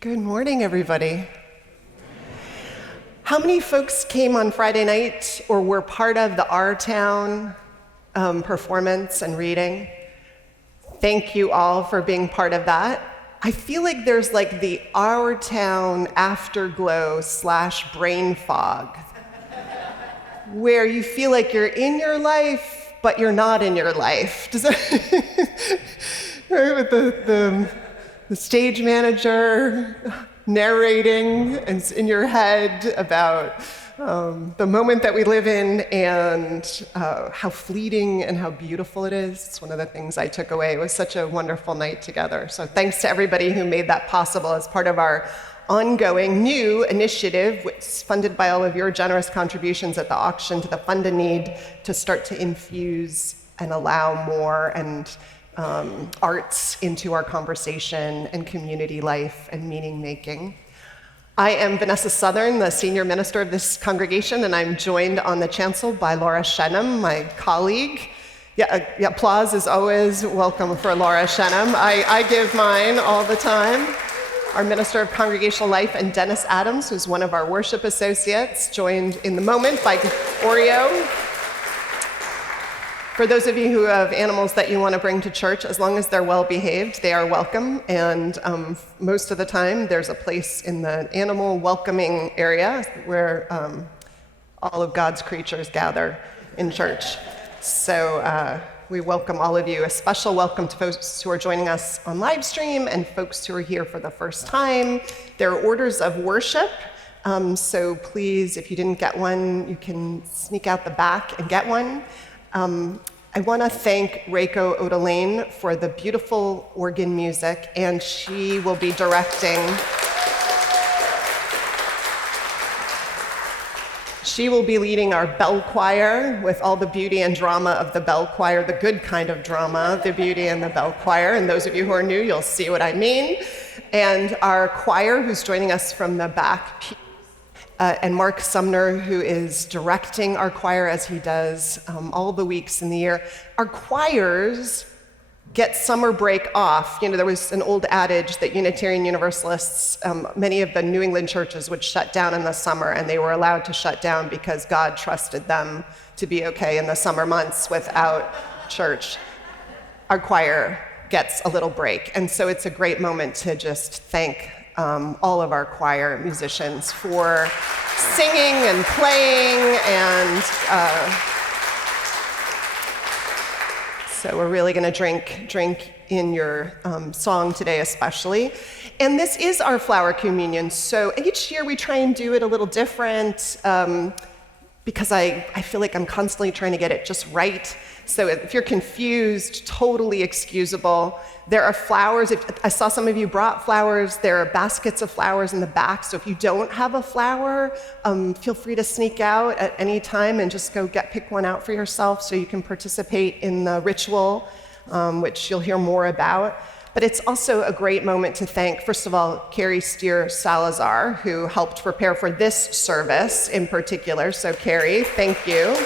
Good morning, everybody. How many folks came on Friday night or were part of the Our Town performance and reading? Thank you all for being part of that. I feel like there's like the Our Town afterglow / brain fog, where you feel like you're in your life, but you're not in your life. Does that right, with the stage manager narrating in your head about the moment that we live in and how fleeting and how beautiful it is. It's one of the things I took away. It was such a wonderful night together. So thanks to everybody who made that possible as part of our ongoing new initiative, which is funded by all of your generous contributions at the auction to the Fund a Need, to start to infuse and allow more and arts into our conversation and community life and meaning making. I am Vanessa Southern, the senior minister of this congregation, and I'm joined on the chancel by Laura Shennum, my colleague. Applause is always welcome for Laura Shennum. I give mine all the time. Our minister of congregational life, and Dennis Adams, who's one of our worship associates, joined in the moment by Oreo. For those of you who have animals that you want to bring to church, as long as they're well behaved, they are welcome. And most of the time, there's a place in the animal welcoming area where all of God's creatures gather in church. So we welcome all of you. A special welcome to folks who are joining us on live stream and folks who are here for the first time. There are orders of worship. So please, if you didn't get one, you can sneak out the back and get one. I want to thank Reiko Odelaine for the beautiful organ music, and she will be directing. She will be leading our bell choir with all the beauty and drama of the bell choir, the good kind of drama, the beauty and the bell choir. And those of you who are new, you'll see what I mean. And our choir, who's joining us from the back, and Mark Sumner, who is directing our choir as he does all the weeks in the year. Our choirs get summer break off. You know, there was an old adage that Unitarian Universalists, many of the New England churches would shut down in the summer, and they were allowed to shut down because God trusted them to be okay in the summer months without church. Our choir gets a little break, and so it's a great moment to just thank all of our choir musicians for singing and playing, and so we're really going to drink in your song today especially. And this is our flower communion, so each year we try and do it a little different because I feel like I'm constantly trying to get it just right. So if you're confused, totally excusable. There are flowers. I saw some of you brought flowers. There are baskets of flowers in the back. So if you don't have a flower, feel free to sneak out at any time and just go pick one out for yourself so you can participate in the ritual, which you'll hear more about. But it's also a great moment to thank, first of all, Carrie Steer Salazar, who helped prepare for this service in particular. So Carrie, thank you.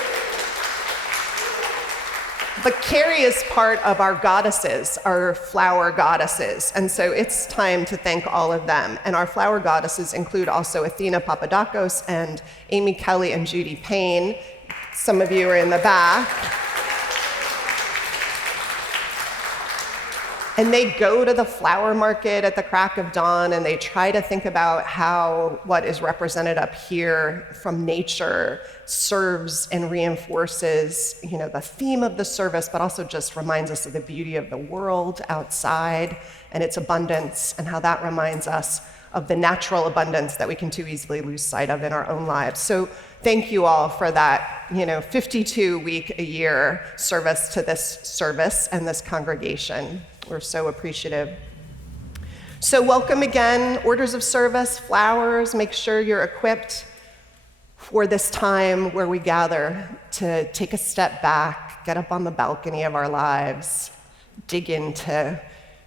But Carrie is part of our goddesses, our flower goddesses, and so it's time to thank all of them. And our flower goddesses include also Athena Papadakos and Amy Kelly and Judy Payne. Some of you are in the back. And they go to the flower market at the crack of dawn, and they try to think about how what is represented up here from nature serves and reinforces, the theme of the service, but also just reminds us of the beauty of the world outside and its abundance, and how that reminds us of the natural abundance that we can too easily lose sight of in our own lives. So thank you all for that, 52-week-a-year service to this service and this congregation. We're so appreciative. So welcome again, orders of service, flowers. Make sure you're equipped for this time where we gather to take a step back, get up on the balcony of our lives, dig into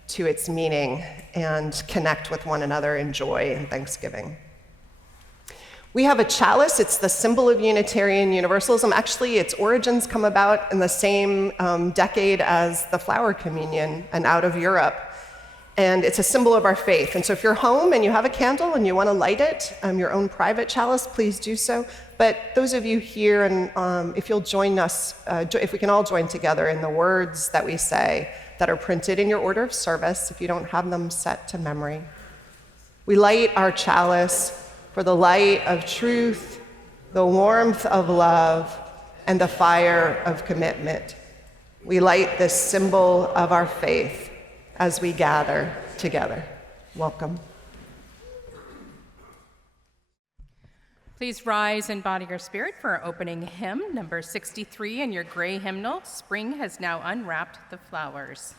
its meaning, and connect with one another in joy and thanksgiving. We have a chalice. It's the symbol of Unitarian Universalism. Actually, its origins come about in the same decade as the flower communion and out of Europe. And it's a symbol of our faith. And so if you're home and you have a candle and you want to light it, your own private chalice, please do so. But those of you here, and if you'll join us, if we can all join together in the words that we say that are printed in your order of service, if you don't have them set to memory. We light our chalice for the light of truth, the warmth of love, and the fire of commitment. We light this symbol of our faith as we gather together. Welcome. Please rise and body your spirit for our opening hymn, number 63 in your gray hymnal, Spring Has Now Unwrapped the Flowers.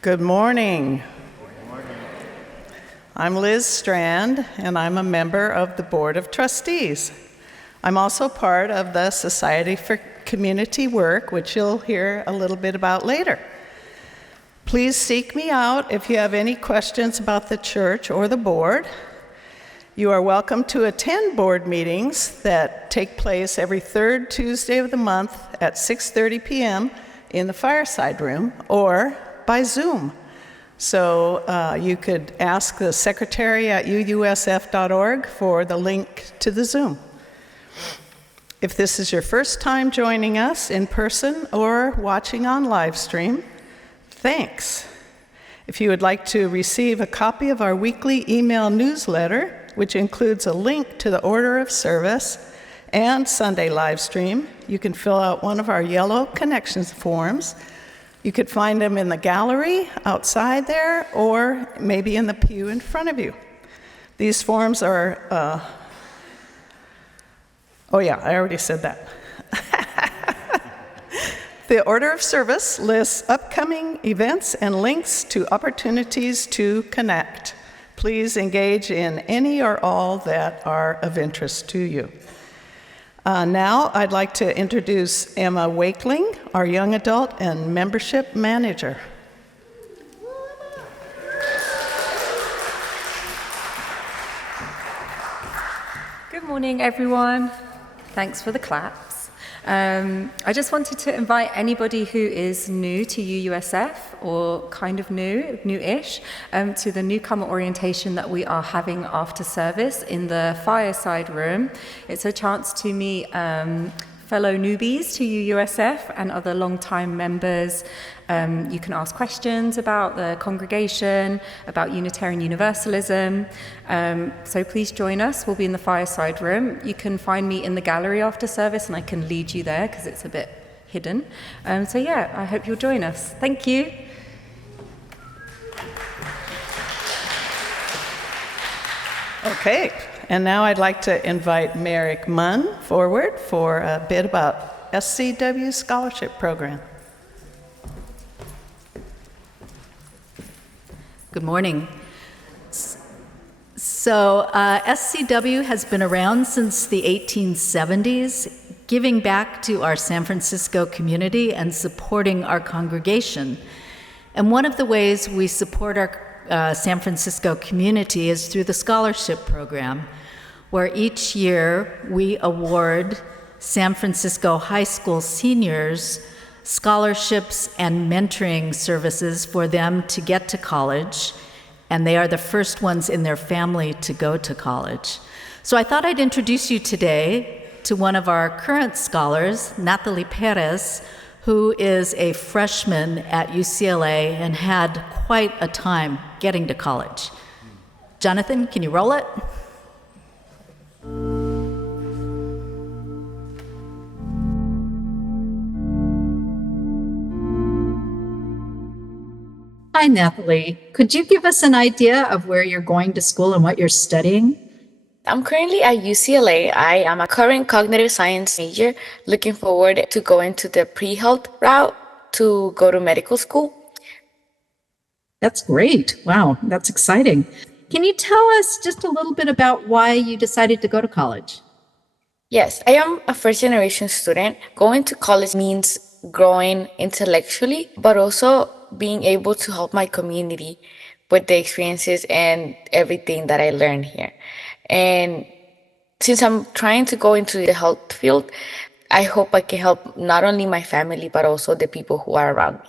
Good morning. I'm Liz Strand, and I'm a member of the Board of Trustees. I'm also part of the Society for Community Work, which you'll hear a little bit about later. Please seek me out if you have any questions about the church or the board. You are welcome to attend board meetings that take place every third Tuesday of the month at 6:30 p.m. in the fireside room or by Zoom. So you could ask the secretary at UUSF.org for the link to the Zoom. If this is your first time joining us in person or watching on live stream, thanks. If you would like to receive a copy of our weekly email newsletter, which includes a link to the order of service and Sunday live stream, you can fill out one of our yellow connections forms. You could find them in the gallery outside there, or maybe in the pew in front of you. These forms are, oh yeah, I already said that. The order of service lists upcoming events and links to opportunities to connect. Please engage in any or all that are of interest to you. Now I'd like to introduce Emma Wakeling, our young adult and membership manager. Good morning, everyone. Thanks for the claps. I just wanted to invite anybody who is new to UUSF or kind of new-ish, to the newcomer orientation that we are having after service in the fireside room. It's a chance to meet fellow newbies to UUSF and other long-time members. You can ask questions about the congregation, about Unitarian Universalism. So please join us. We'll be in the fireside room. You can find me in the gallery after service, and I can lead you there because it's a bit hidden. So yeah, I hope you'll join us. Thank you. Okay, and now I'd like to invite Merrick Munn forward for a bit about SCW Scholarship Program. Good morning. So SCW has been around since the 1870s, giving back to our San Francisco community and supporting our congregation. And one of the ways we support our San Francisco community is through the scholarship program, where each year we award San Francisco high school seniors scholarships and mentoring services for them to get to college, and they are the first ones in their family to go to college. So I thought I'd introduce you today to one of our current scholars, Natalie Perez, who is a freshman at UCLA and had quite a time getting to college. Jonathan, can you roll it? Hi, Nathalie. Could you give us an idea of where you're going to school and what you're studying? I'm currently at UCLA. I am a current cognitive science major, looking forward to going to the pre-health route to go to medical school. That's great. Wow, that's exciting. Can you tell us just a little bit about why you decided to go to college? Yes, I am a first-generation student. Going to college means growing intellectually, but also being able to help my community with the experiences and everything that I learned here. And since I'm trying to go into the health field, I hope I can help not only my family, but also the people who are around me.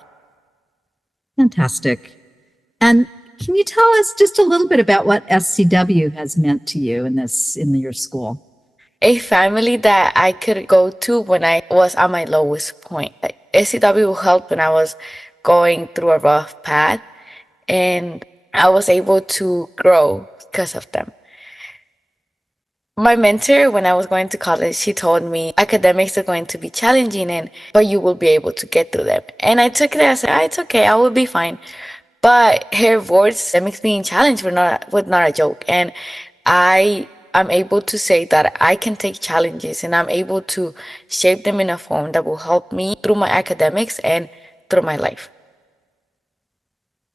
Fantastic. And can you tell us just a little bit about what SCW has meant to you in your school? A family that I could go to when I was at my lowest point. SCW helped when I was going through a rough path, and I was able to grow because of them. My mentor, when I was going to college, she told me academics are going to be challenging, but you will be able to get through them. And I took it as, it's okay, I will be fine. But her words, academics being challenged were not a joke. And I am able to say that I can take challenges and I'm able to shape them in a form that will help me through my academics and through my life.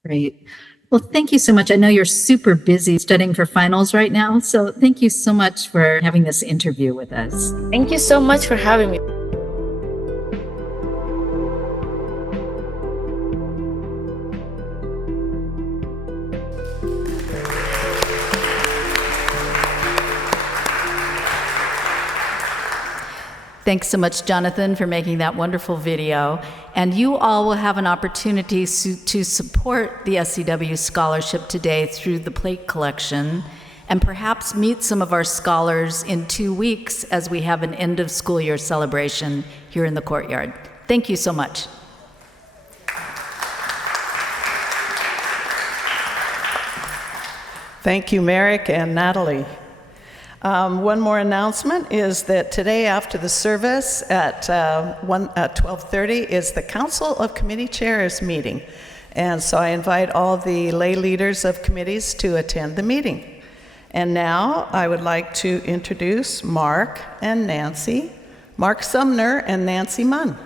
Great. Well, thank you so much. I know you're super busy studying for finals right now, so thank you so much for having this interview with us. Thank you so much for having me. Thanks so much, Jonathan, for making that wonderful video. And you all will have an opportunity to support the SCW Scholarship today through the plate collection, and perhaps meet some of our scholars in 2 weeks as we have an end of school year celebration here in the courtyard. Thank you so much. Thank you, Merrick and Natalie. One more announcement is that today after the service at 12:30 is the Council of Committee Chairs meeting. And so I invite all the lay leaders of committees to attend the meeting. And now I would like to introduce Mark and Nancy, Mark Sumner and Nancy Munn.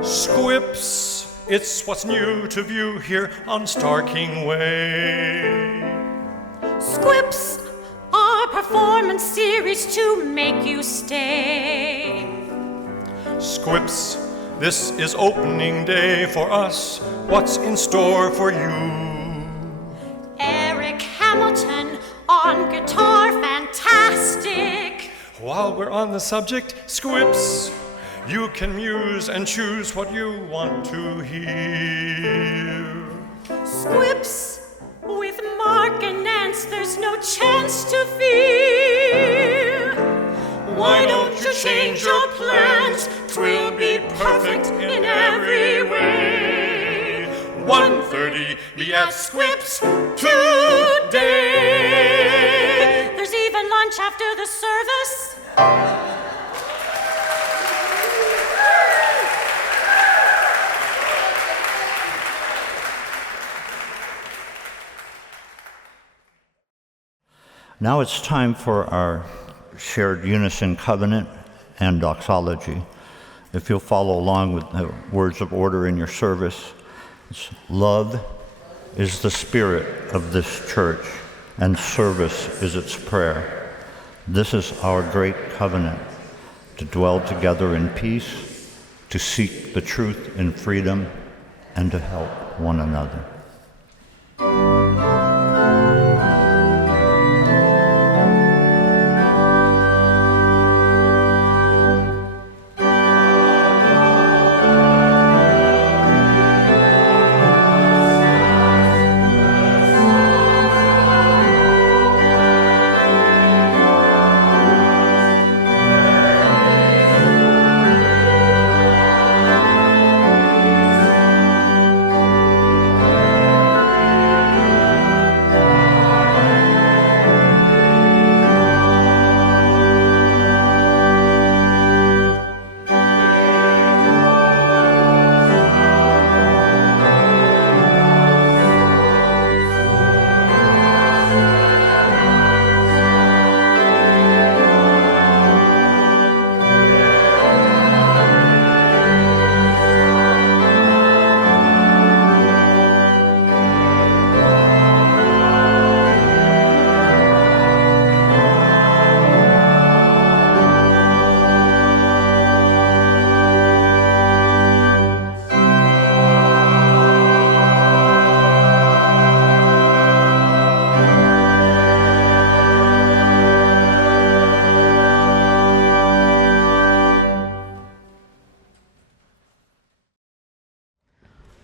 Squips, It's what's new to view here on Starking Way. Squips, our performance series to make you stay. Squips, this is opening day for us. What's in store for you? Eric Hamilton on guitar, fantastic. While we're on the subject, Squips, you can muse and choose what you want to hear. Squips, with Mark and Nance, there's no chance to fear. Why don't you change your plans? 'Twill be perfect in every way. 1:30, be at Squips today. There's even lunch after the service. Now it's time for our shared unison covenant and doxology. If you'll follow along with the words of order in your service, love is the spirit of this church, and service is its prayer. This is our great covenant, to dwell together in peace, to seek the truth in freedom, and to help one another.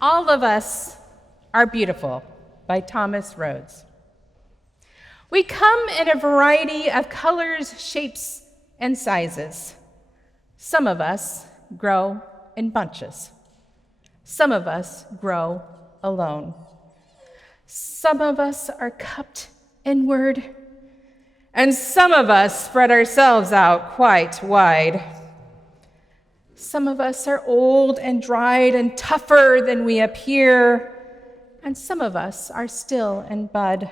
All of Us Are Beautiful by Thomas Rhodes. We come in a variety of colors, shapes, and sizes. Some of us grow in bunches. Some of us grow alone. Some of us are cupped inward, and some of us spread ourselves out quite wide. Some of us are old and dried and tougher than we appear, and some of us are still in bud.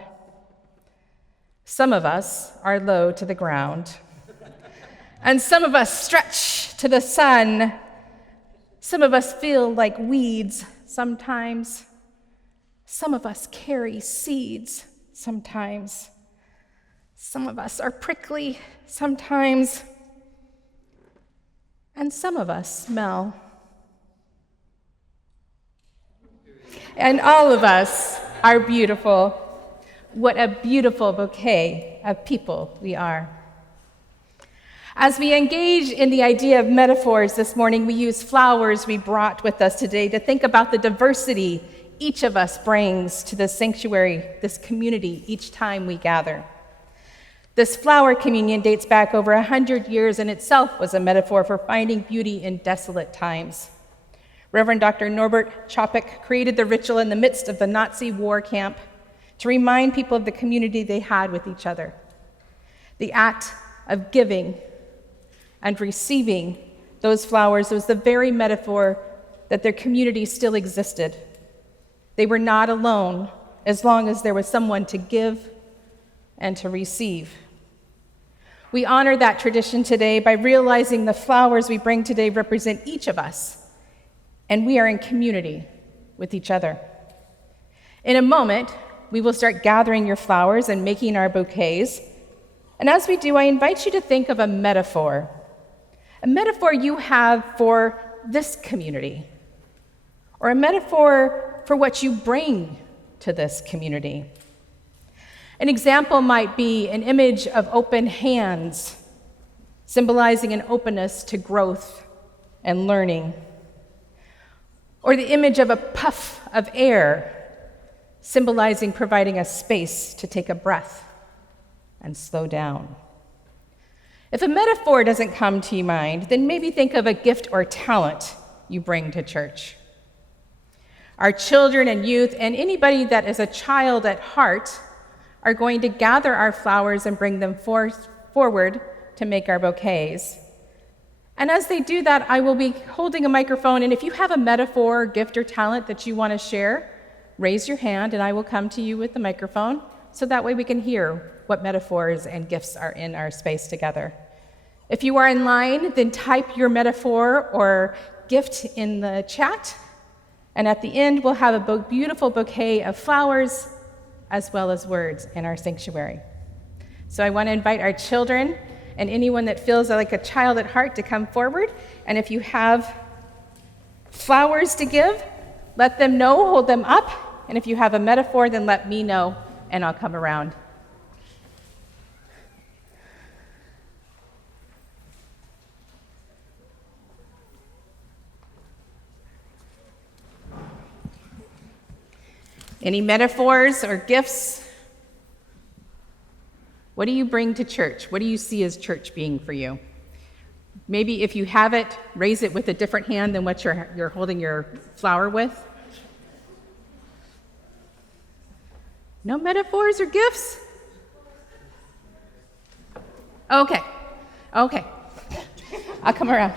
Some of us are low to the ground, and some of us stretch to the sun. Some of us feel like weeds sometimes. Some of us carry seeds sometimes. Some of us are prickly sometimes. And some of us smell. And all of us are beautiful. What a beautiful bouquet of people we are. As we engage in the idea of metaphors this morning, we use flowers we brought with us today to think about the diversity each of us brings to this sanctuary, this community, each time we gather. This flower communion dates back over 100 years and itself was a metaphor for finding beauty in desolate times. Reverend Dr. Norbert Chopik created the ritual in the midst of the Nazi war camp to remind people of the community they had with each other. The act of giving and receiving those flowers was the very metaphor that their community still existed. They were not alone as long as there was someone to give and to receive. We honor that tradition today by realizing the flowers we bring today represent each of us, and we are in community with each other. In a moment, we will start gathering your flowers and making our bouquets. And as we do, I invite you to think of a metaphor you have for this community, or a metaphor for what you bring to this community. An example might be an image of open hands, symbolizing an openness to growth and learning, or the image of a puff of air, symbolizing providing a space to take a breath and slow down. If a metaphor doesn't come to your mind, then maybe think of a gift or talent you bring to church. Our children and youth, and anybody that is a child at heart, are going to gather our flowers and bring them forward to make our bouquets. And as they do that, I will be holding a microphone, and if you have a metaphor, gift, or talent that you want to share, raise your hand, and I will come to you with the microphone, so that way we can hear what metaphors and gifts are in our space together. If you are in line, then type your metaphor or gift in the chat, and at the end, we'll have a beautiful bouquet of flowers as well as words in our sanctuary. So I want to invite our children and anyone that feels like a child at heart to come forward, and if you have flowers to give, let them know, hold them up, and if you have a metaphor, then let me know, and I'll come around. Any metaphors or gifts? What do you bring to church? What do you see as church being for you? Maybe if you have it, raise it with a different hand than what you're holding your flower with. No metaphors or gifts? Okay. I'll come around.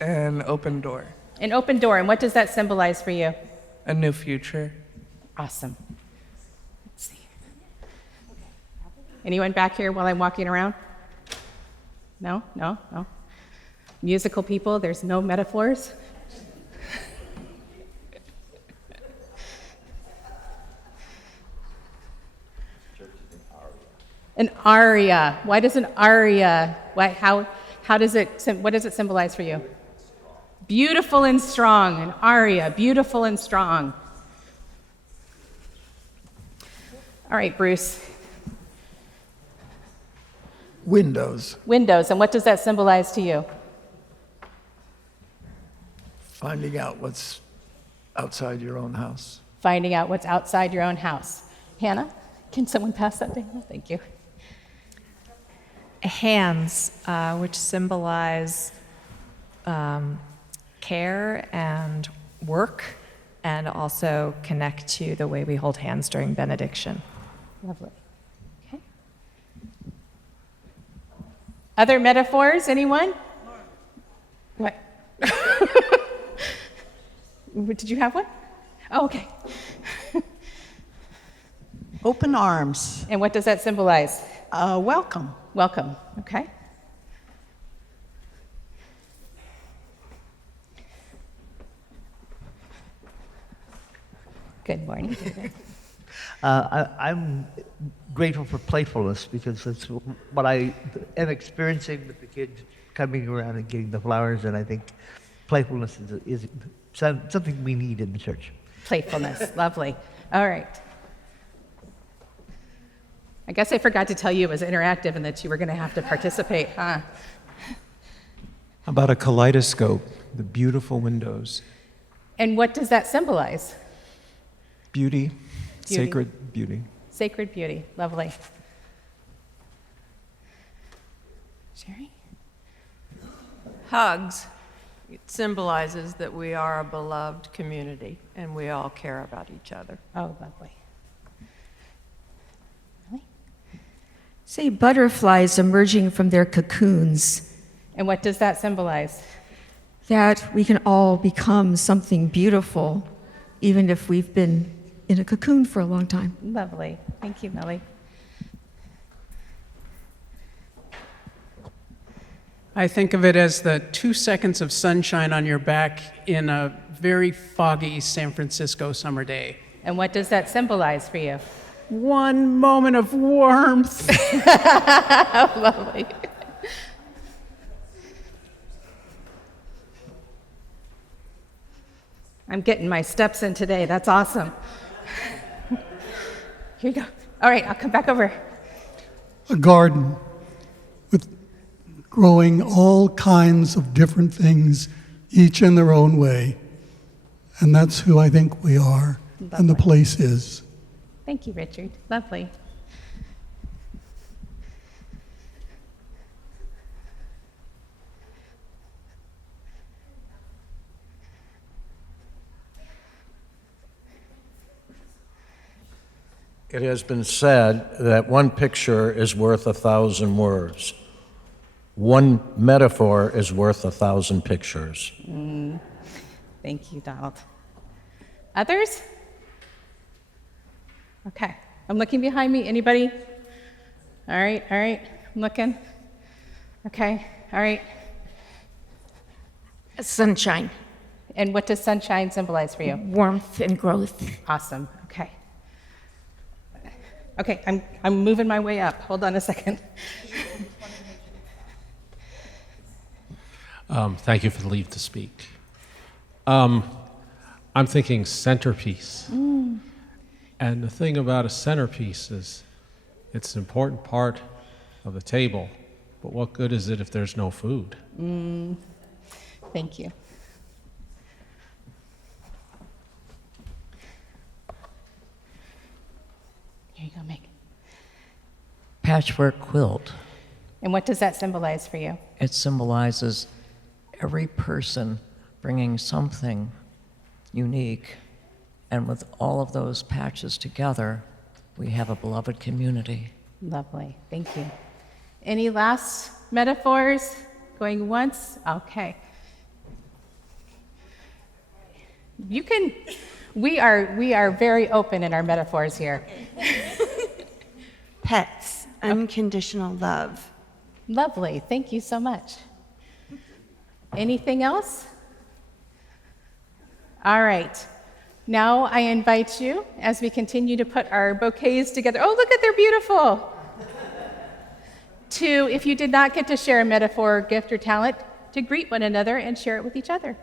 An open door. An open door, and what does that symbolize for you? A new future. Awesome. Let's see. Anyone back here while I'm walking around? No? Musical people, there's no metaphors? An aria. Why does an aria, what does it symbolize for you? Beautiful and strong, an aria, beautiful and strong. All right, Bruce. Windows. Windows, and what does that symbolize to you? Finding out what's outside your own house. Finding out what's outside your own house. Hannah, can someone pass that to Hannah? Thank you. Hands, which symbolize care and work, and also connect to the way we hold hands during benediction. Lovely. Okay. Other metaphors, anyone? What? Did you have one? Oh, okay. Open arms. And what does that symbolize? Welcome. Welcome, okay. Good morning, David. I'm grateful for playfulness because that's what I am experiencing with the kids coming around and getting the flowers, and I think playfulness is something we need in the church. Playfulness, lovely. All right. I guess I forgot to tell you it was interactive and that you were going to have to participate, huh? How about a kaleidoscope, the beautiful windows? And what does that symbolize? Beauty. Sacred beauty. Sacred beauty, lovely. Sherry? Hugs. It symbolizes that we are a beloved community and we all care about each other. Oh, lovely. Say butterflies emerging from their cocoons. And what does that symbolize? That we can all become something beautiful, even if we've been in a cocoon for a long time. Lovely. Thank you, Melly. I think of it as the 2 seconds of sunshine on your back in a very foggy San Francisco summer day. And what does that symbolize for you? One moment of warmth. Lovely. I'm getting my steps in today. That's awesome. Here you go. All right, I'll come back over. A garden with growing all kinds of different things, each in their own way. And that's who I think we are, Lovely. and the place is. Thank you, Richard. Lovely. It has been said that one picture is worth 1,000 words. One metaphor is worth 1,000 pictures. Thank you, Donald. Others? Okay, I'm looking behind me. Anybody? All right, I'm looking. Okay, all right. Sunshine. And what does sunshine symbolize for you? Warmth and growth. Awesome, okay. Okay, I'm moving my way up. Hold on a second. Thank you for the leave to speak. I'm thinking centerpiece. And the thing about a centerpiece is it's an important part of the table, but what good is it if there's no food? Thank you. Here you go, Meg. Patchwork quilt. And what does that symbolize for you? It symbolizes every person bringing something unique, and with all of those patches together, we have a beloved community. Lovely, thank you. Any last metaphors? Going once? Okay. You can, we are very open in our metaphors here. Pets, unconditional love. Lovely, thank you so much. Anything else? All right. Now I invite you, as we continue to put our bouquets together. Oh, look at, they're beautiful. To, if you did not get to share a metaphor, gift, or talent, to greet one another and share it with each other.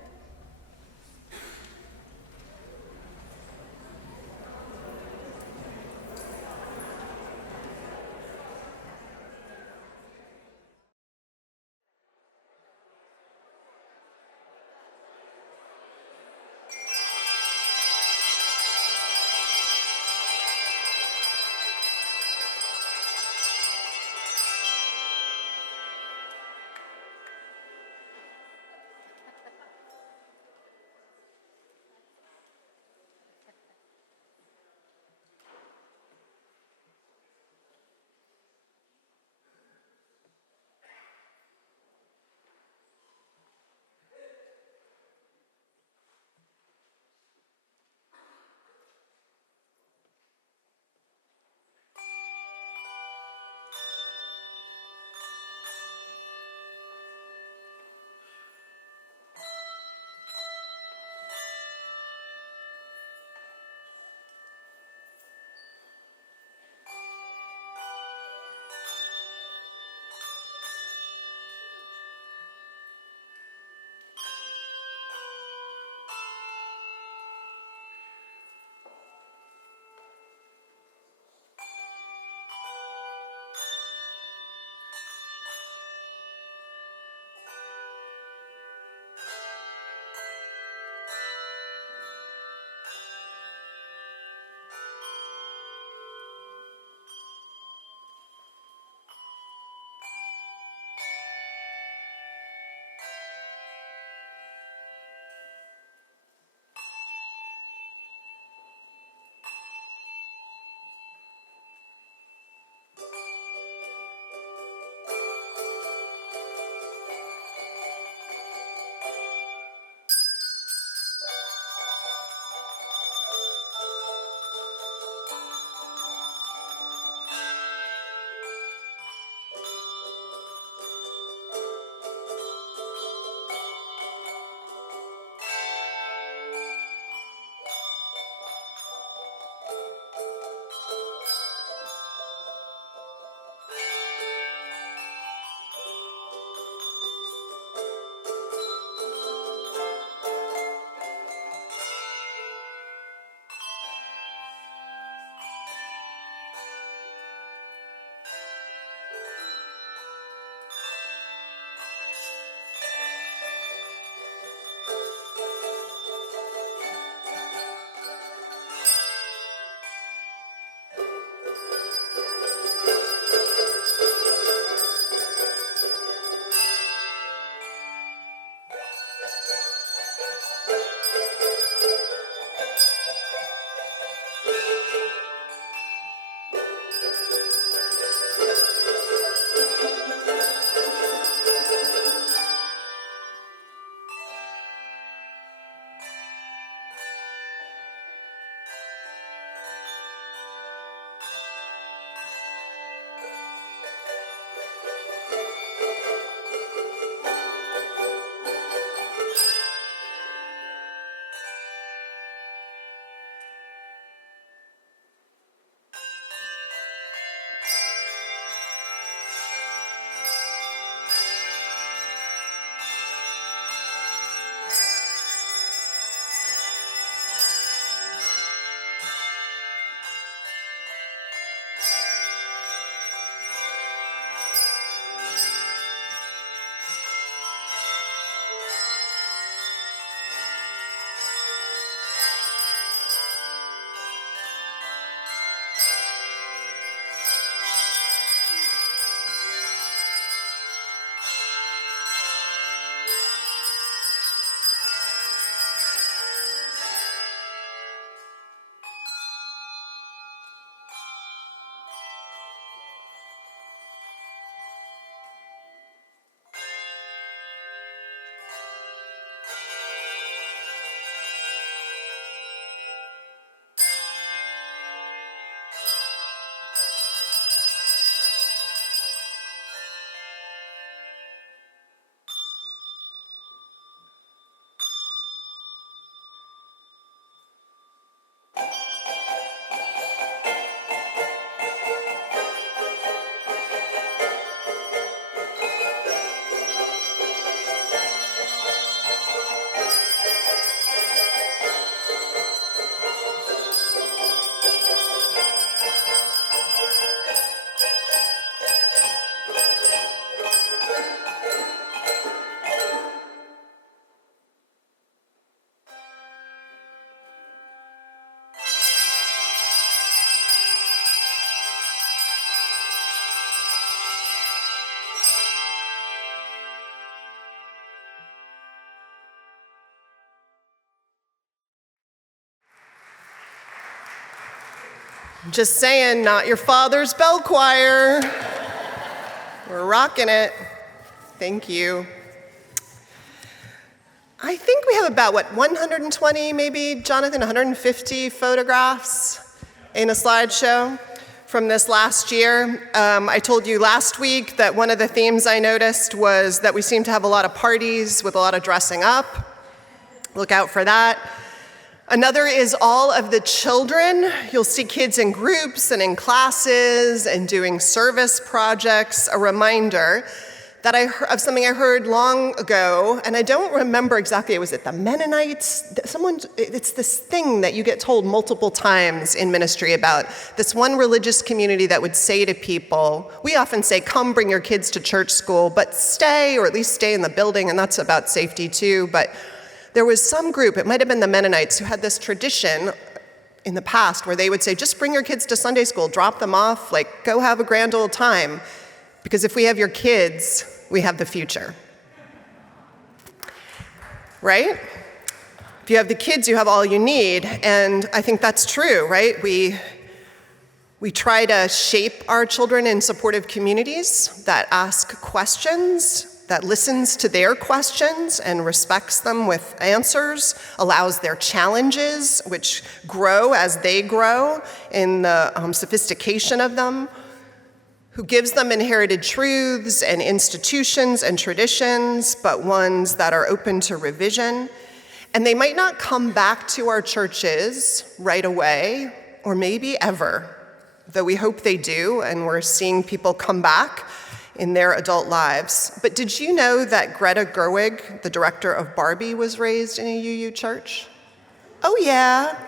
Just saying, not your father's bell choir. We're rocking it. Thank you. I think we have about, 120 maybe, Jonathan, 150 photographs in a slideshow from this last year. I told you last week that one of the themes I noticed was that we seem to have a lot of parties with a lot of dressing up. Look out for that. Another is all of the children. You'll see kids in groups and in classes and doing service projects. A reminder that of something I heard long ago, and I don't remember exactly, was it the Mennonites? It's this thing that you get told multiple times in ministry about this one religious community that would say to people, we often say, come bring your kids to church school, but stay, or at least stay in the building, and that's about safety too, but there was some group, it might have been the Mennonites, who had this tradition in the past where they would say, just bring your kids to Sunday school, drop them off, go have a grand old time. Because if we have your kids, we have the future. Right? If you have the kids, you have all you need. And I think that's true, right? We try to shape our children in supportive communities that ask questions, that listens to their questions and respects them with answers, allows their challenges, which grow as they grow in the sophistication of them, who gives them inherited truths and institutions and traditions, but ones that are open to revision. And they might not come back to our churches right away, or maybe ever, though we hope they do, and we're seeing people come back in their adult lives. But did you know that Greta Gerwig, the director of Barbie, was raised in a UU church? Oh yeah.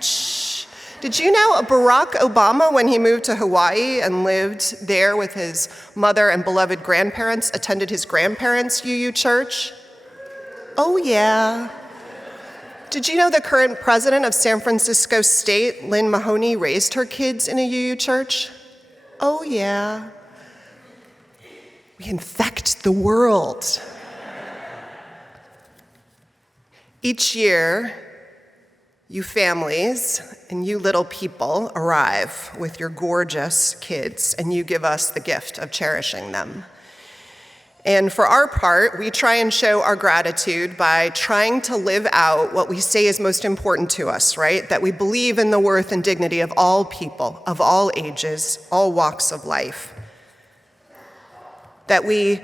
Shh. Did you know Barack Obama, when he moved to Hawaii and lived there with his mother and beloved grandparents, attended his grandparents' UU church? Oh yeah. Did you know the current president of San Francisco State, Lynn Mahoney, raised her kids in a UU church? Oh yeah. We infect the world. Each year, you families and you little people arrive with your gorgeous kids, and you give us the gift of cherishing them. And for our part, we try and show our gratitude by trying to live out what we say is most important to us, right? That we believe in the worth and dignity of all people, of all ages, all walks of life. That we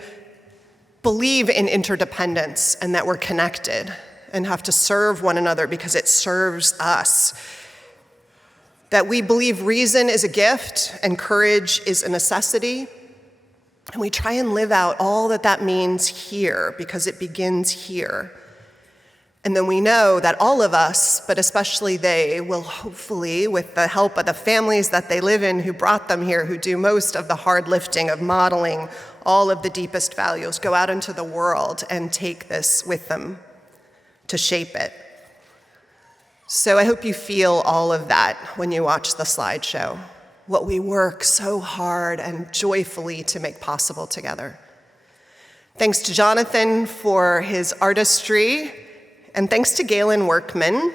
believe in interdependence and that we're connected and have to serve one another because it serves us. That we believe reason is a gift and courage is a necessity. And we try and live out all that means here because it begins here. And then we know that all of us, but especially they, will hopefully, with the help of the families that they live in who brought them here, who do most of the hard lifting of modeling all of the deepest values, go out into the world and take this with them to shape it. So I hope you feel all of that when you watch the slideshow, what we work so hard and joyfully to make possible together. Thanks to Jonathan for his artistry, and thanks to Galen Workman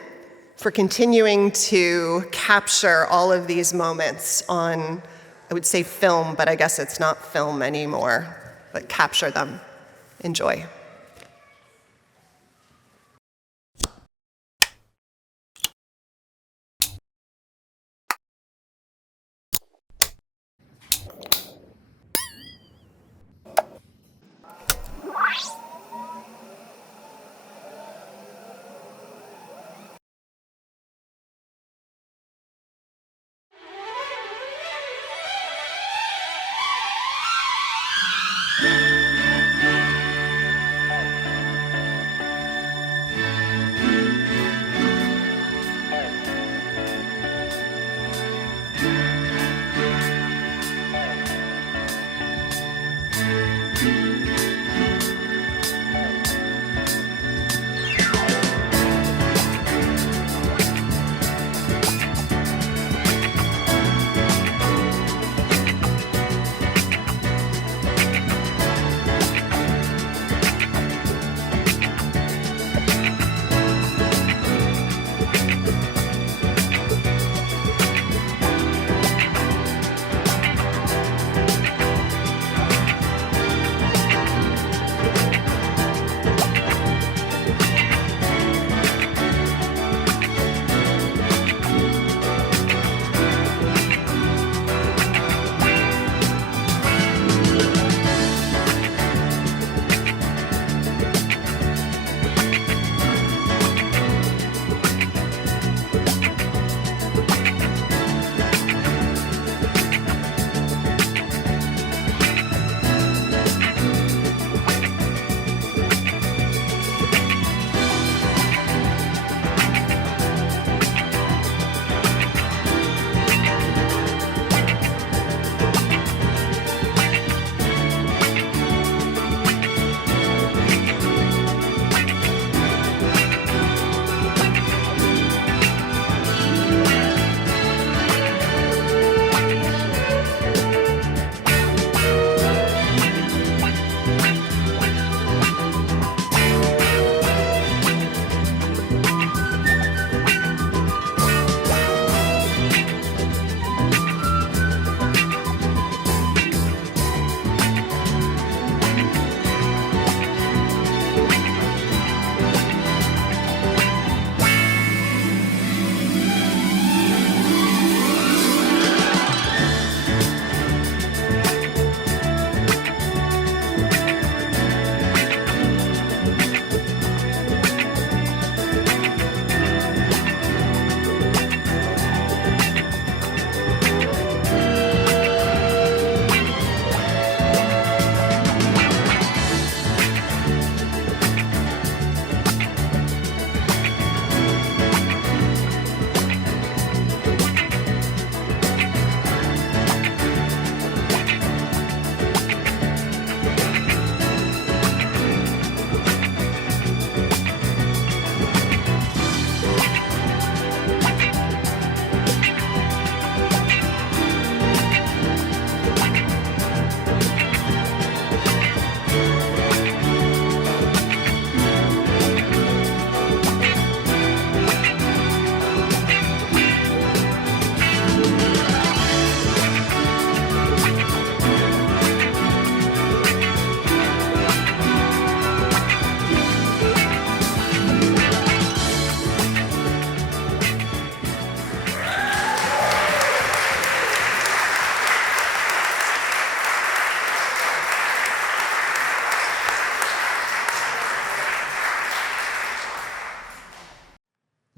for continuing to capture all of these moments on, I would say film, but I guess it's not film anymore, but capture them. Enjoy.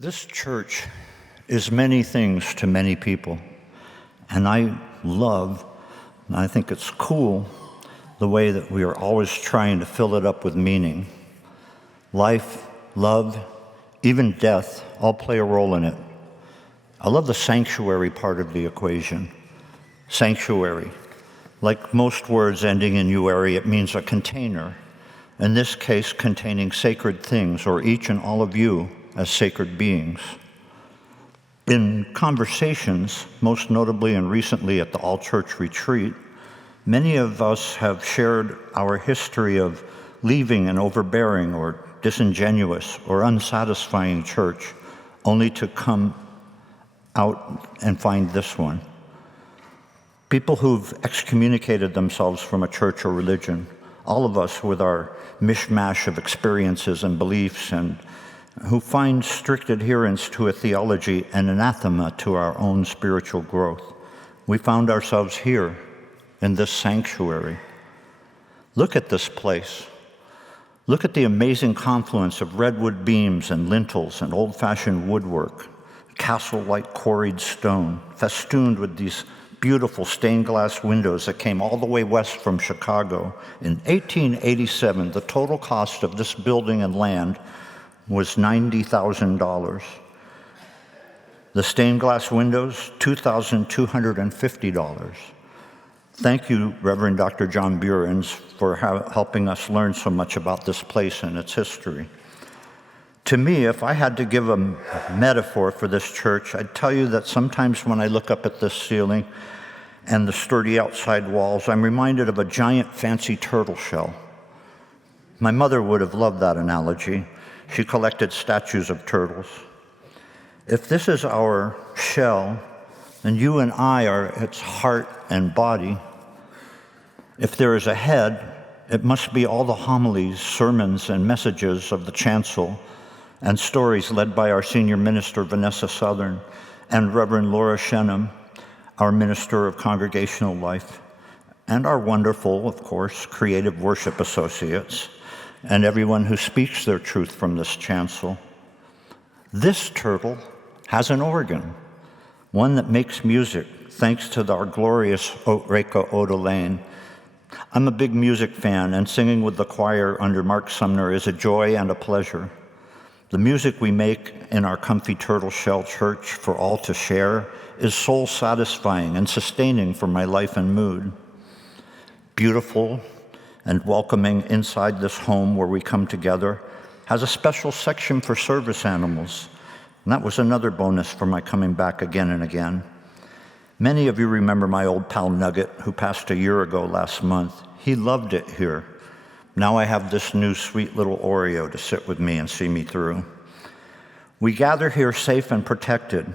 This church is many things to many people, and I love, and I think it's cool, the way that we are always trying to fill it up with meaning. Life, love, even death all play a role in it. I love the sanctuary part of the equation. Sanctuary. Like most words ending in uary, it means a container, in this case containing sacred things, or each and all of you as sacred beings. In conversations, most notably and recently at the all-church retreat, many of us have shared our history of leaving an overbearing or disingenuous or unsatisfying church, only to come out and find this one. People who've excommunicated themselves from a church or religion, all of us with our mishmash of experiences and beliefs, and who find strict adherence to a theology an anathema to our own spiritual growth. We found ourselves here in this sanctuary. Look at this place. Look at the amazing confluence of redwood beams and lintels and old-fashioned woodwork, castle-like quarried stone, festooned with these beautiful stained glass windows that came all the way west from Chicago. In 1887, the total cost of this building and land was $90,000. The stained glass windows, $2,250. Thank you, Reverend Dr. John Burens, for helping us learn so much about this place and its history. To me, if I had to give a metaphor for this church, I'd tell you that sometimes when I look up at this ceiling and the sturdy outside walls, I'm reminded of a giant fancy turtle shell. My mother would have loved that analogy. She collected statues of turtles. If this is our shell, then you and I are its heart and body. If there is a head, it must be all the homilies, sermons, and messages of the chancel, and stories led by our senior minister, Vanessa Southern, and Reverend Laura Shennum, our minister of Congregational life, and our wonderful, of course, creative worship associates, and everyone who speaks their truth from this chancel. This turtle has an organ, one that makes music, thanks to our glorious Reiko Odolane. I'm a big music fan, and singing with the choir under Mark Sumner is a joy and a pleasure. The music we make in our comfy turtle shell church for all to share is soul-satisfying and sustaining for my life and mood. Beautiful and welcoming inside this home where we come together has a special section for service animals, and that was another bonus for my coming back again and again. Many of you remember my old pal Nugget, who passed a year ago last month. He loved it here. Now I have this new sweet little Oreo to sit with me and see me through. We gather here safe and protected.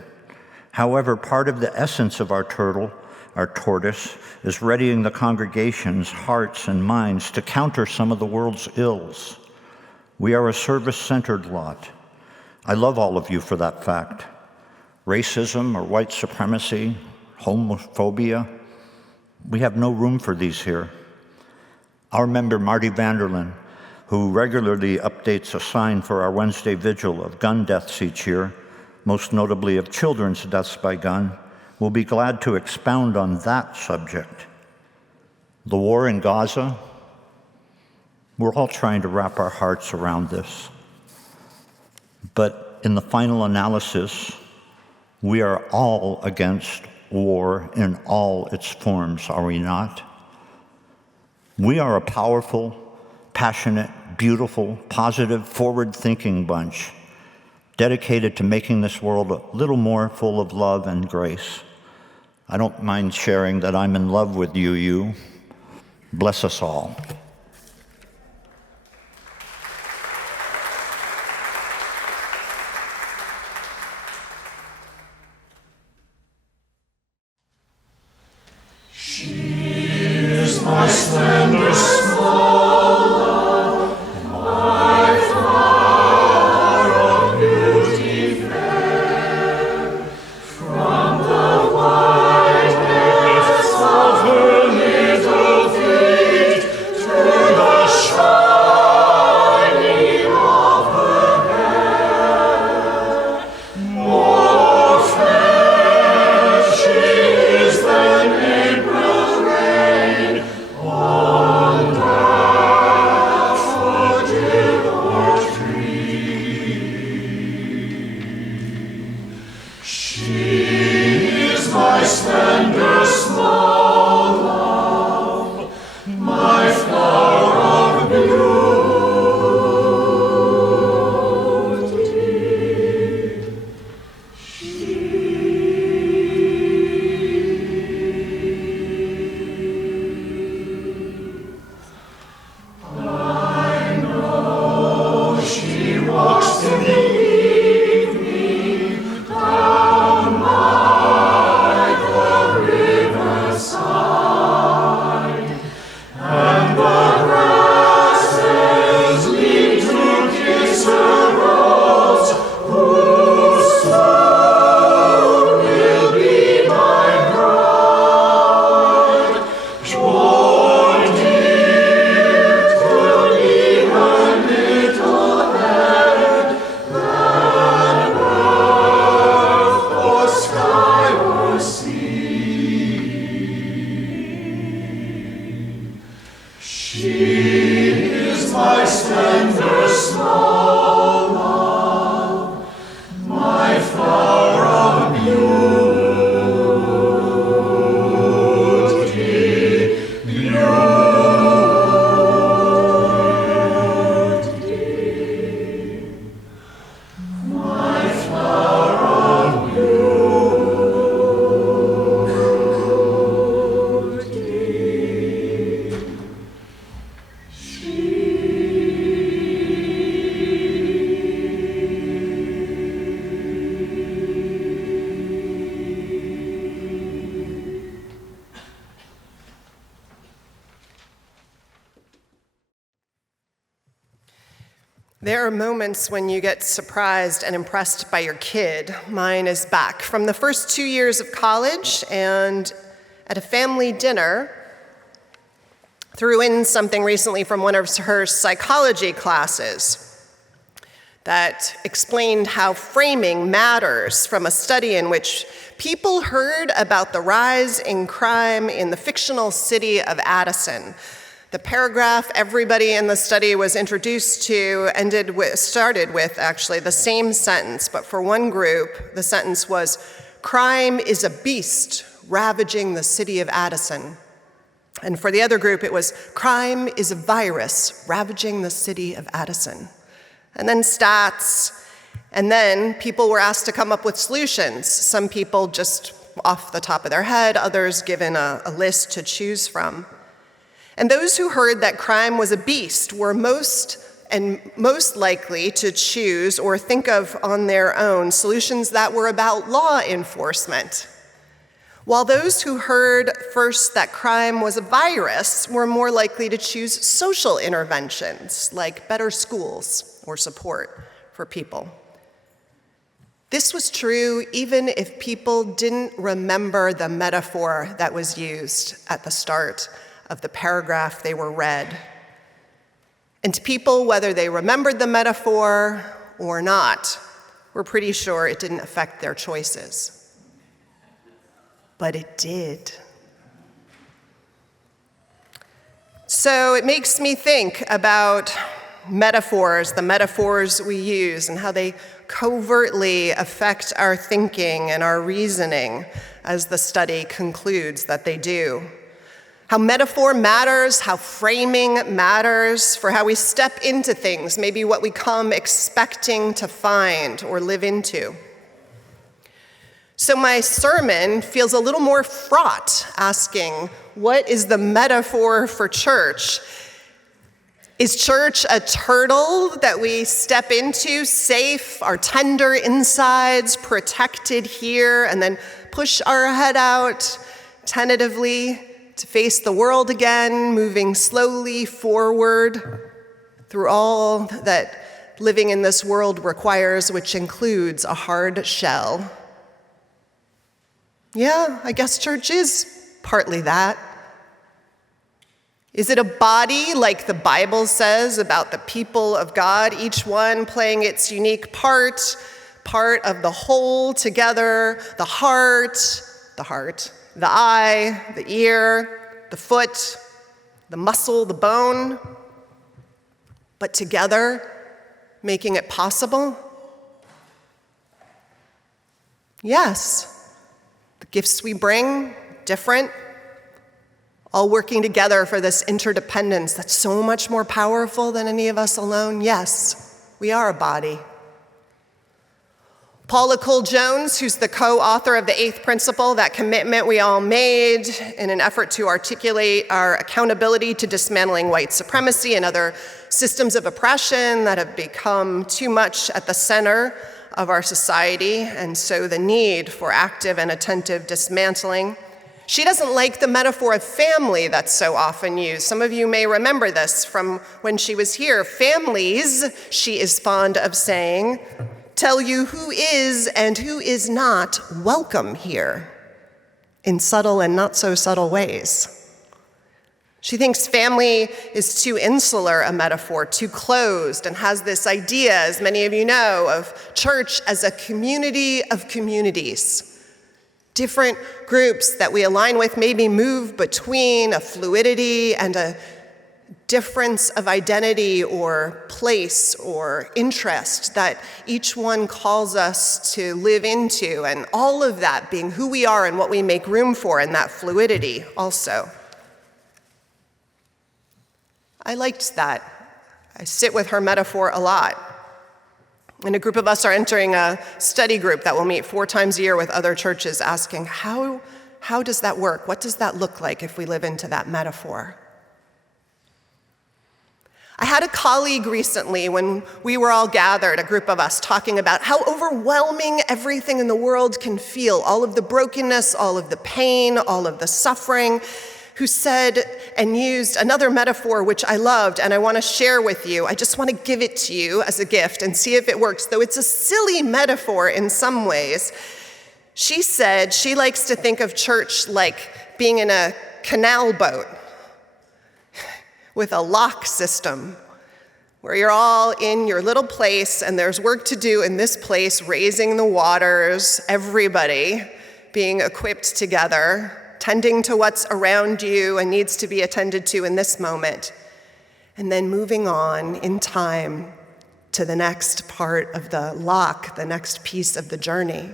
However, part of the essence of our turtle, our tortoise, is readying the congregation's hearts and minds to counter some of the world's ills. We are a service-centered lot. I love all of you for that fact. Racism or white supremacy, homophobia, we have no room for these here. Our member, Marty Vanderlyn, who regularly updates a sign for our Wednesday vigil of gun deaths each year, most notably of children's deaths by gun, will be glad to expound on that subject. The war in Gaza, we're all trying to wrap our hearts around this. But in the final analysis, we are all against war in all its forms, are we not? We are a powerful, passionate, beautiful, positive, forward-thinking bunch, dedicated to making this world a little more full of love and grace. I don't mind sharing that I'm in love with you. Bless us all. My slender small love, my flower of beauty fair, from the whiteness of her little feet, She is my slender small love, my flower of beauty, my flower of There are moments when you get surprised and impressed by your kid. Mine is back from the first 2 years of college, and at a family dinner, threw in something recently from one of her psychology classes that explained how framing matters from a study in which people heard about the rise in crime in the fictional city of Addison. The paragraph everybody in the study was introduced to started with actually the same sentence, but for one group, the sentence was, "Crime is a beast ravaging the city of Addison." And for the other group, it was, "Crime is a virus ravaging the city of Addison." And then stats, and then people were asked to come up with solutions. Some people just off the top of their head, others given a list to choose from. And those who heard that crime was a beast were most likely to choose or think of on their own solutions that were about law enforcement. While those who heard first that crime was a virus were more likely to choose social interventions like better schools or support for people. This was true even if people didn't remember the metaphor that was used at the start of the paragraph they were read. And people, whether they remembered the metaphor or not, were pretty sure it didn't affect their choices. But it did. So it makes me think about metaphors, the metaphors we use, and how they covertly affect our thinking and our reasoning, as the study concludes that they do. How metaphor matters, how framing matters for how we step into things, maybe what we come expecting to find or live into. So my sermon feels a little more fraught, asking, what is the metaphor for church? Is church a turtle that we step into, safe, our tender insides protected here, and then push our head out tentatively to face the world again, moving slowly forward through all that living in this world requires, which includes a hard shell? Yeah, I guess church is partly that. Is it a body like the Bible says about the people of God, each one playing its unique part of the whole together, the heart, the eye, the ear, the foot, the muscle, the bone, but together making it possible? Yes, the gifts we bring, different, all working together for this interdependence that's so much more powerful than any of us alone. Yes, we are a body. Paula Cole-Jones, who's the co-author of the 8th Principle, that commitment we all made in an effort to articulate our accountability to dismantling white supremacy and other systems of oppression that have become too much at the center of our society, and so the need for active and attentive dismantling. She doesn't like the metaphor of family that's so often used. Some of you may remember this from when she was here. Families, she is fond of saying, tell you who is and who is not welcome here in subtle and not so subtle ways. She thinks family is too insular a metaphor, too closed, and has this idea, as many of you know, of church as a community of communities. Different groups that we align with, maybe move between a fluidity and a difference of identity or place or interest that each one calls us to live into, and all of that being who we are and what we make room for, and that fluidity also. I liked that. I sit with her metaphor a lot. And a group of us are entering a study group that will meet 4 times a year with other churches, asking, how does that work? What does that look like if we live into that metaphor? I had a colleague recently when we were all gathered, a group of us, talking about how overwhelming everything in the world can feel, all of the brokenness, all of the pain, all of the suffering, who said and used another metaphor which I loved and I want to share with you. I just want to give it to you as a gift and see if it works, though it's a silly metaphor in some ways. She said she likes to think of church like being in a canal boat with a lock system where you're all in your little place and there's work to do in this place, raising the waters, everybody being equipped together, tending to what's around you and needs to be attended to in this moment, and then moving on in time to the next part of the lock, the next piece of the journey.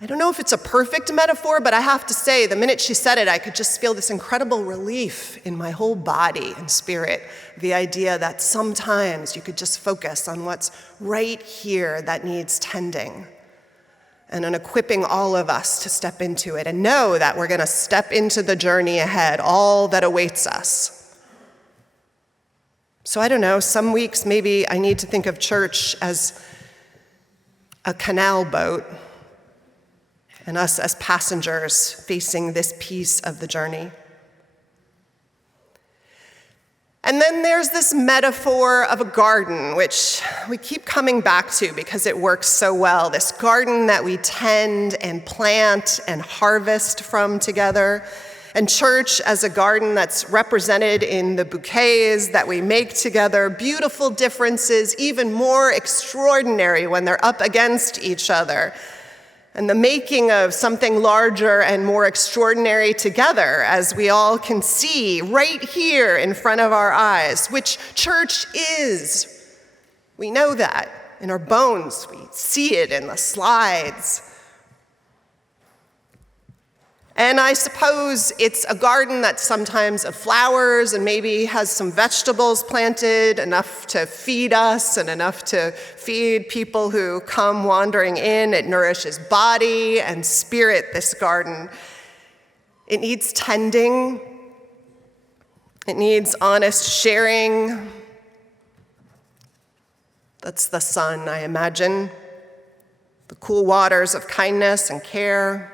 I don't know if it's a perfect metaphor, but I have to say, the minute she said it, I could just feel this incredible relief in my whole body and spirit. The idea that sometimes you could just focus on what's right here that needs tending, and on equipping all of us to step into it and know that we're going to step into the journey ahead, all that awaits us. So I don't know, some weeks maybe I need to think of church as a canal boat, and us as passengers facing this piece of the journey. And then there's this metaphor of a garden, which we keep coming back to because it works so well. This garden that we tend and plant and harvest from together. And church as a garden that's represented in the bouquets that we make together. Beautiful differences, even more extraordinary when they're up against each other. And the making of something larger and more extraordinary together, as we all can see right here in front of our eyes, which church is. We know that in our bones. We see it in the slides. And I suppose it's a garden that's sometimes of flowers and maybe has some vegetables planted, enough to feed us and enough to feed people who come wandering in. It nourishes body and spirit, this garden. It needs tending. It needs honest sharing. That's the sun, I imagine. The cool waters of kindness and care.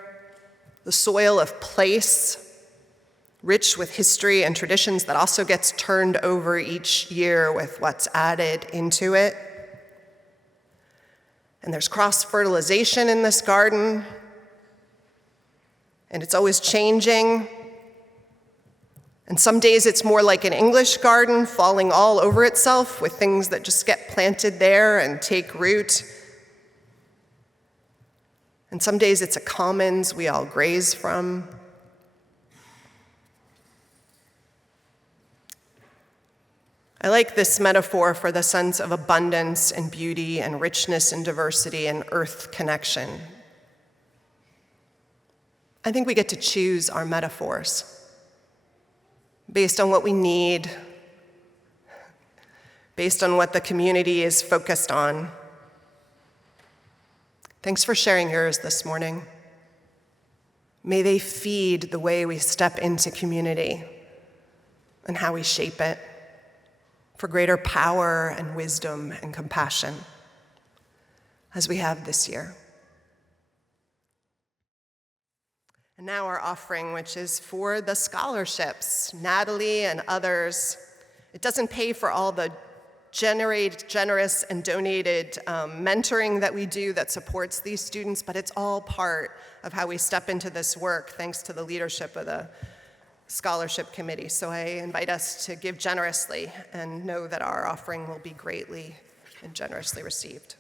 The soil of place, rich with history and traditions that also gets turned over each year with what's added into it. And there's cross-fertilization in this garden, and it's always changing. And some days it's more like an English garden, falling all over itself with things that just get planted there and take root. And some days it's a commons we all graze from. I like this metaphor for the sense of abundance and beauty and richness and diversity and earth connection. I think we get to choose our metaphors based on what we need, based on what the community is focused on. Thanks for sharing yours this morning. May they feed the way we step into community and how we shape it for greater power and wisdom and compassion as we have this year. And now our offering, which is for the scholarships, Natalie and others. It doesn't pay for all the generous and donated mentoring that we do that supports these students, but it's all part of how we step into this work, thanks to the leadership of the scholarship committee. So I invite us to give generously and know that our offering will be greatly and generously received.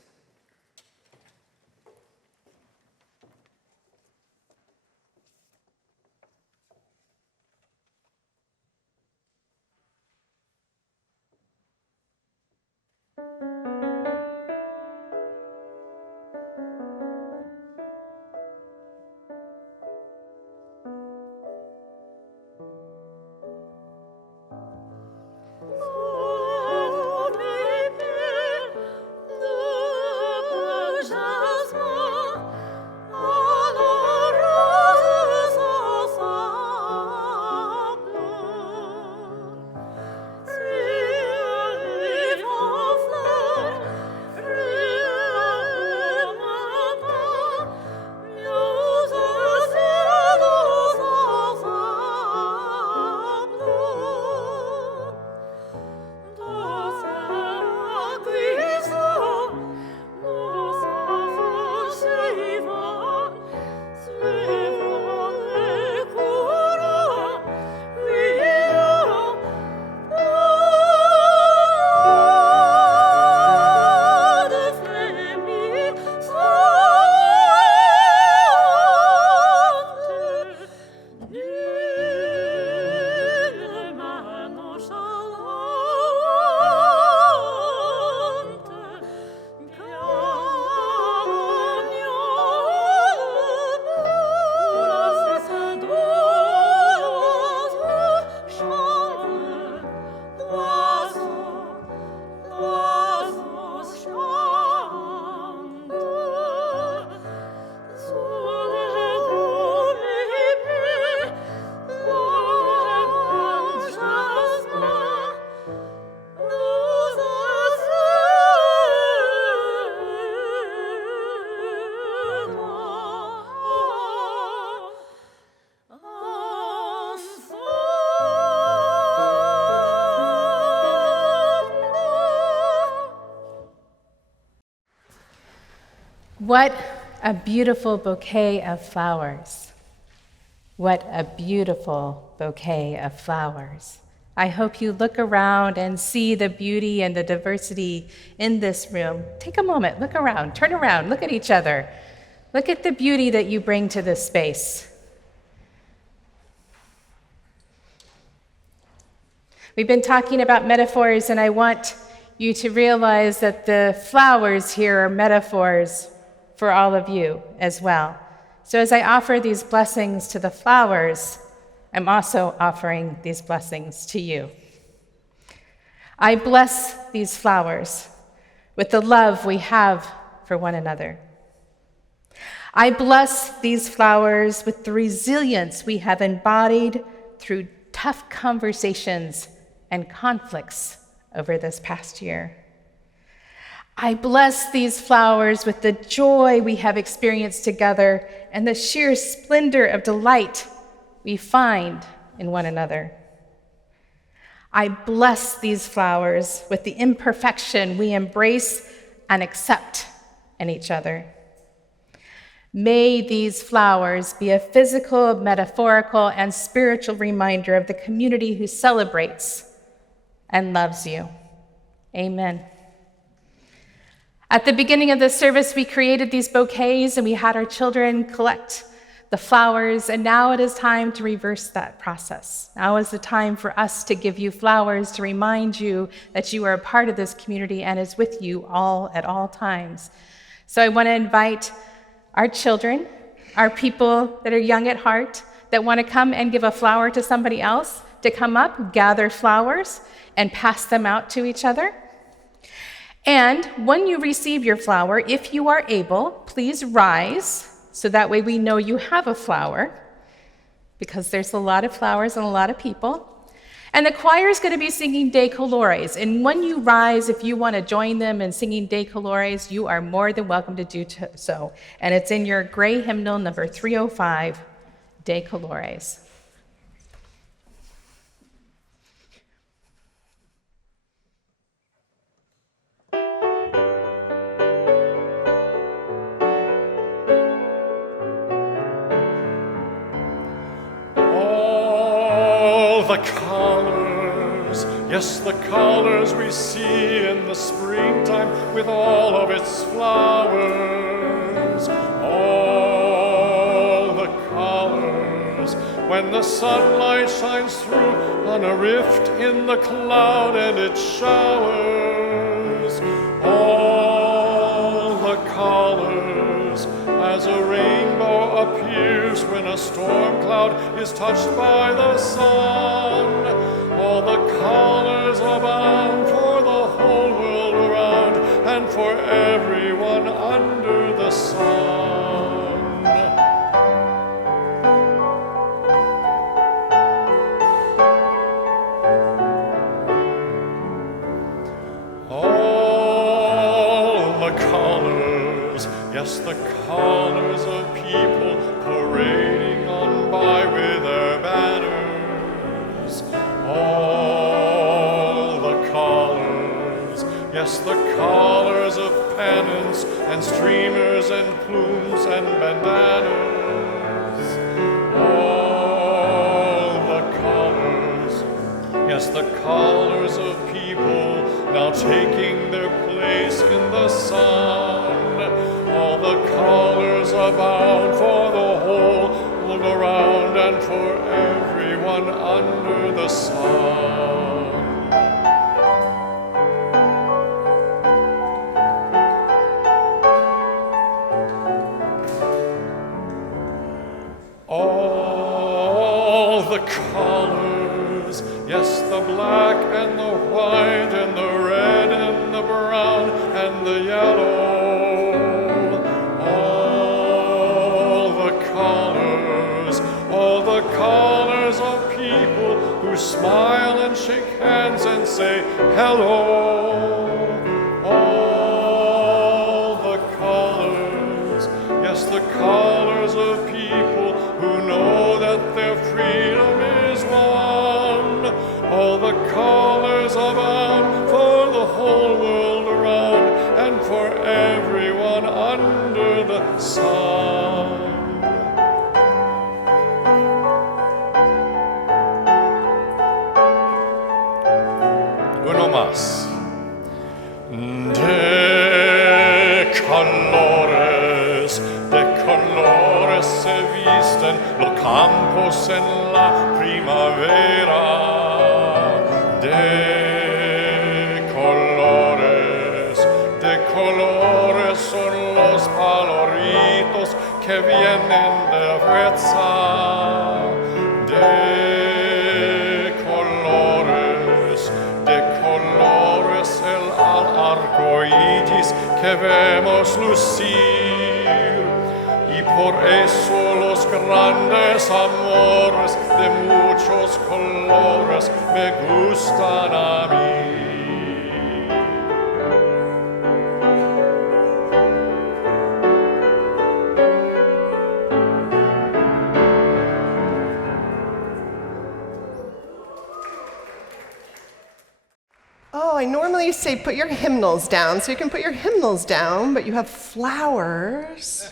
What a beautiful bouquet of flowers. What a beautiful bouquet of flowers. I hope you look around and see the beauty and the diversity in this room. Take a moment, look around, turn around, look at each other. Look at the beauty that you bring to this space. We've been talking about metaphors, and I want you to realize that the flowers here are metaphors for all of you as well. So as I offer these blessings to the flowers, I'm also offering these blessings to you. I bless these flowers with the love we have for one another. I bless these flowers with the resilience we have embodied through tough conversations and conflicts over this past year. I bless these flowers with the joy we have experienced together and the sheer splendor of delight we find in one another. I bless these flowers with the imperfection we embrace and accept in each other. May these flowers be a physical, metaphorical, and spiritual reminder of the community who celebrates and loves you. Amen. At the beginning of this service, we created these bouquets and we had our children collect the flowers, and now it is time to reverse that process. Now is the time for us to give you flowers to remind you that you are a part of this community and is with you all at all times. So I want to invite our children, our people that are young at heart, that want to come and give a flower to somebody else, to come up, gather flowers, and pass them out to each other. And when you receive your flower, if you are able, please rise, so that way we know you have a flower, because there's a lot of flowers and a lot of people. And the choir is going to be singing De Colores. And when you rise, if you want to join them in singing De Colores, you are more than welcome to do so. And it's in your gray hymnal number 305, De Colores. The colors, yes, the colors we see in the springtime with all of its flowers. All the colors, when the sunlight shines through on a rift in the cloud and it showers. all the colors as a rainbow appears when a storm cloud is touched by the sun. All the colors abound for the whole world around and for everyone under the sun. All the colors, yes, the colors of people parading on by with their banners. All the colors, yes, the colors of pennants and streamers and plumes and bandanas. All the colors, yes, the colors of people now taking their place in the sun. All the colors abound for the whole world around and for everyone under the sun. All the colors, yes, the black and the white and the red and the brown and the yellow. All the colors of people who smile and shake hands and say hello. All the colors, yes, the colors of people who know that their freedom is won. All the colors abound for the whole world around and for everyone under the sun. Uno más. De colores se visten los campos en la primavera. De colores son los paloritos que vienen de Brezza. De colores el arcoíris que vemos lucir, y por eso los grandes amores de muchos colores me gustan a mí. Oh, I normally say put your hymnals down, so you can put your hymnals down, but you have flowers.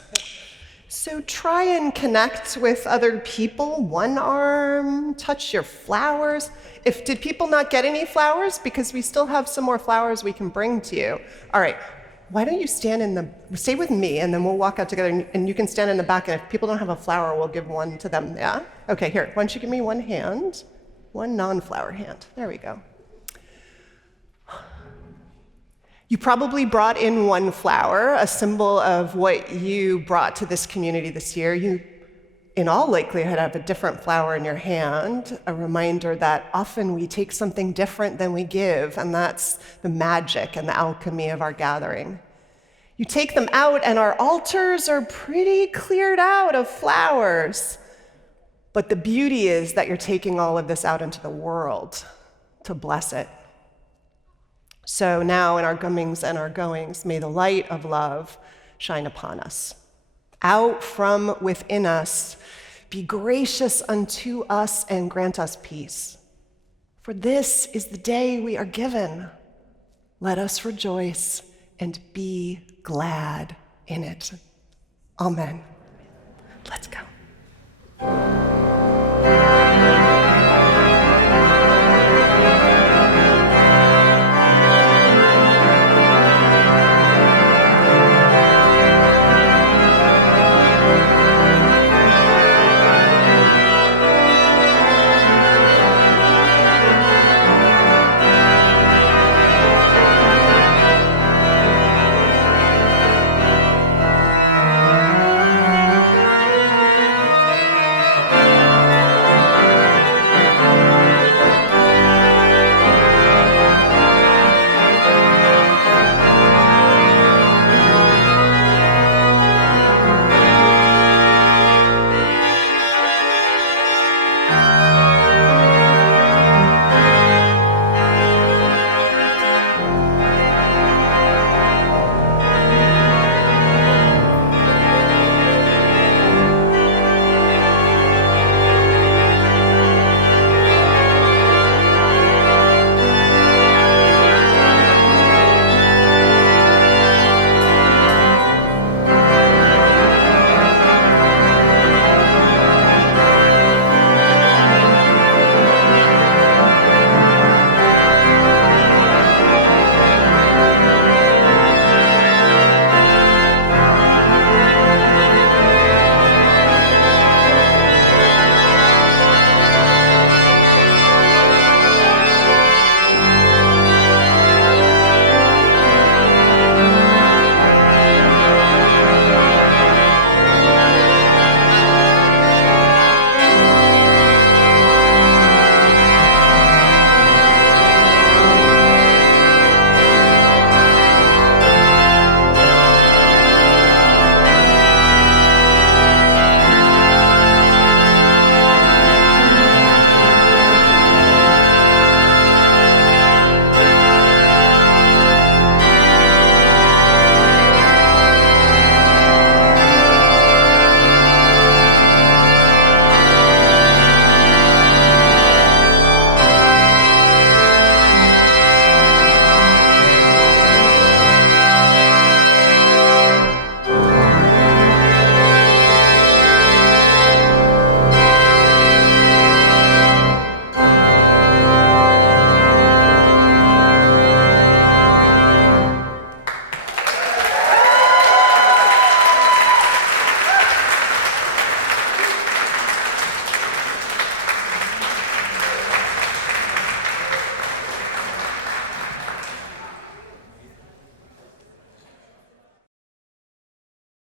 So try and connect with other people, one arm, touch your flowers. Did people not get any flowers? Because we still have some more flowers we can bring to you. All right, why don't you stay with me, and then we'll walk out together, and you can stand in the back, and if people don't have a flower, we'll give one to them, yeah? Okay, here, why don't you give me one hand, one non-flower hand. There we go. You probably brought in one flower, a symbol of what you brought to this community this year. You, in all likelihood, have a different flower in your hand, a reminder that often we take something different than we give, and that's the magic and the alchemy of our gathering. You take them out, and our altars are pretty cleared out of flowers. But the beauty is that you're taking all of this out into the world to bless it. So now in our comings and our goings, may the light of love shine upon us. Out from within us, be gracious unto us and grant us peace. For this is the day we are given. Let us rejoice and be glad in it. Amen. Let's go.